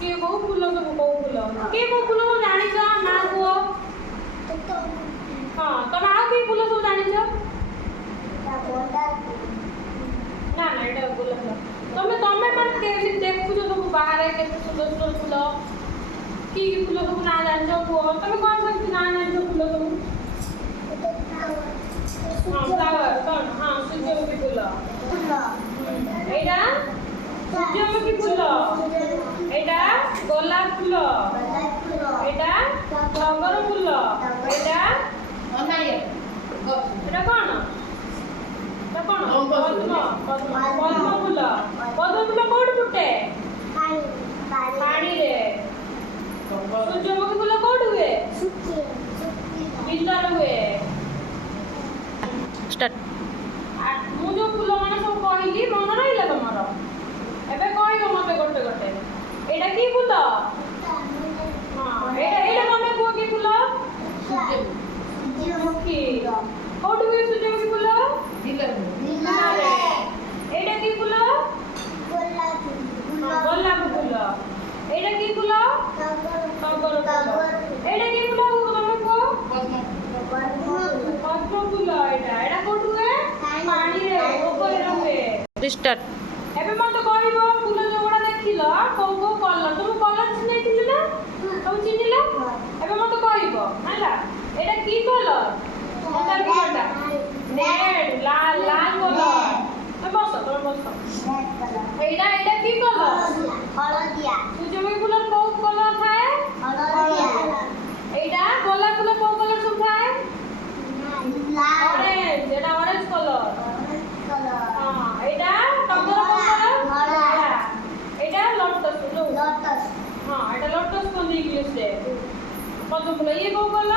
କିଏ କୋଉ ଫୁଲ ସବୁ କୋଉ ଫୁଲ କିଏ କୋଉ ଫୁଲ ସବୁ ଜାଣିଛ ନା କୁହ? ହଁ ତମେ ଆଉ କି ଫୁଲ ସବୁ ଜାଣିଛ? ନା ନା ଏଇଟା ଗୋଲାପ ଫୁଲ। ତମେ ମାନେ କେମିତି ଦେଖୁଛ ସବୁ ବାହାରେ କେତେ ସୁନ୍ଦର ସୁନ୍ଦର ଫୁଲ କି ଫୁଲ ସବୁ ନା ଜାଣିଛ କୁହ? ତମେ କଣ କେମିତି ନା ଜାଣିଛ ଫୁଲ ସବୁ? ହଁ ଫ୍ଲାୱାର କଣ? ହଁ ସୂର୍ଯ୍ୟମୁଖୀ ଫୁଲ। ଏଇଟା ସୂର୍ଯ୍ୟମୁଖୀ ଫୁଲ। ଏଇଟା ଗୋଲାପ ଫୁଲ। ଏଇଟା ଟଗର ଫୁଲ। ଏଇଟା ଏଇଟା କଣ? ଏଇଟା କଣ? ପଦ୍ମ ଫୁଲ। ପଦ୍ମ ଫୁଲ କୋଉଠି ଫୁଟେ? ପାଣିରେ। ସୂର୍ଯ୍ୟମୁଖୀ ଫୁଲ କୋଉଠି ହୁଏ? ବିଲରେ ହୁଏ। ମୁଁ ଯୋଉ ଫୁଲ ମାନେ ସବୁ କହିଲି ମନେ ରହିଲା ତମର? ଏବେ କହିବ ମତେ ଗୋଟେ ଗୋଟେ। ଏଇଟା କି ଫୁଲ? ହଁ ଏଇଟା ତମେ କୁହ କି ଫୁଲ? ସୂର୍ଯ୍ୟମୁଖୀ। କୋଉଠି ହୁଏ ସୂର୍ଯ୍ୟମୁଖୀ ଫୁଲ? ବିଲରେ। ଏଇଟା କି ଫୁଲ? ଗୋଲାପ ଫୁଲ। ଏଇଟା କି ଫୁଲ? ଟଗର ଫୁଲ। ଏଇଟା କି ଫୁଲ ତମେ କୁହ? ପଦ୍ମ ଫୁଲ। ଏଇଟା କୋଉଠି ହୁଏ? ପାଣିରେ ଉପରେ ହୁଏ। ଏବେ ମତେ କହିବ ଫୁଲ ଯୋଉଗୁଡା ଦେଖିଲ କୋଉ କୋଉ କଲର? ତମକୁ କଲର ଚିହ୍ନେଇଥିଲି ନା? ତମେ ଚିହ୍ନିଲ? ଏବେ ମତେ କହିବ ହେଲା। ଏଇଟା କି କଲର? ମନ୍ଦାର ଫୁଲଟା ରେଡ୍ ଲାଲ କଲର। ତମେ ବସ। ଏଇଟା କି କଲର? ସୂର୍ଯ୍ୟମୁଖୀ ଫୁଲର କୋଉ କଲର ଥାଏ? ଏଇଟା ଗୋଲାପ ଫୁଲ କୋଉ କଲର ସବୁ ଥାଏ? ଅରେଞ୍ଜ। ଏଇଟା ଅରେଞ୍ଜ କଲର। ହଁ ଏଇଟା ଟଗର କଲର। ଏଇଟା ଲୋଟସ୍। ହଁ ଏଇଟା ଲୋଟସ୍ କୁହନ୍ତି ଇଂଲିଶରେ। ପଦ୍ମ ଫୁଲ। ଇଏ କୋଉ କଲର?